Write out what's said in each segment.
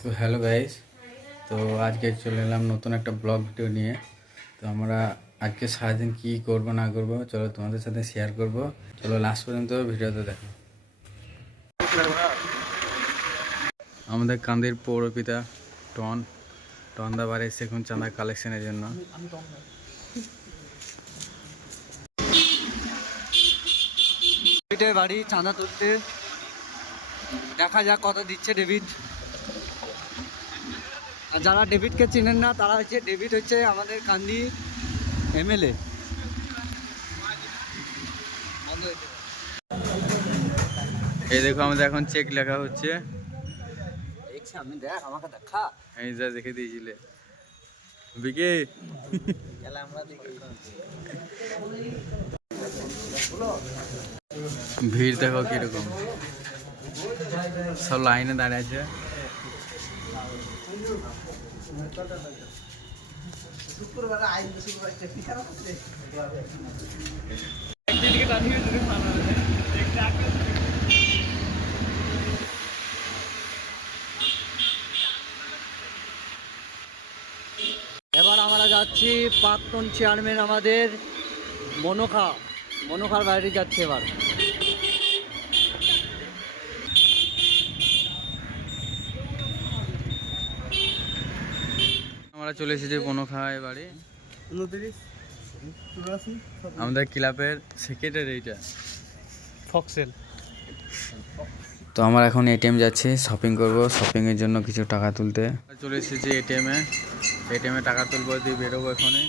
তো hello guys, তো আজকে চলে এলাম নতুন একটা ব্লগ ভিডিও নিয়ে। তো আমরা আজকে সারাদিন কী করব না করব, চলো তোমাদের সাথে শেয়ার করব। চলো লাস্ট পর্যন্ত ভিডিওতে দেখো। আমাদের কান্দির পৌরপিতা টন টন দাবার এসে এখন চাঁদা কালেকশনের জন্য। বাড়ি চাঁদা তুলতে। দেখা যাক কত দিচ্ছে ডেভিড। যারা ডেভিডকে চিনেন না তারা হচ্ছে ডেভিড হচ্ছে আমাদের কান্দি এমএলএ। এই দেখো আমাদের এখন চেক লেখা হচ্ছে। আমি দেখ আমাকে দেখা। এই যা দেখে দিয়েছিলে। বিকে। ভিড় দেখো কীরকম। সব লাইনে দাঁড়িয়ে আছে। এবার আমরা যাচ্ছি প্রাক্তন চেয়ারম্যান আমাদের মনোখা। মনোখার বাইরে যাচ্ছে এবার। আমরা চলে এসেছি বনখায় বাড়ি। উনত্রিশ আমাদের ক্লাবের সেক্রেটারি এইটা। ফক্সেল। তো আমার এখন এটিএম যাচ্ছি শপিং করব শপিং এর জন্য কিছু টাকা তুলতে। চলে এসেছি এটিএম এ। টাকা তুলবো দিয়ে বেরোবো এখানে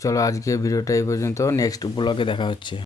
চলো আজকে ভিডিওটা এই পর্যন্ত। নেক্সট ব্লগে দেখা হচ্ছে।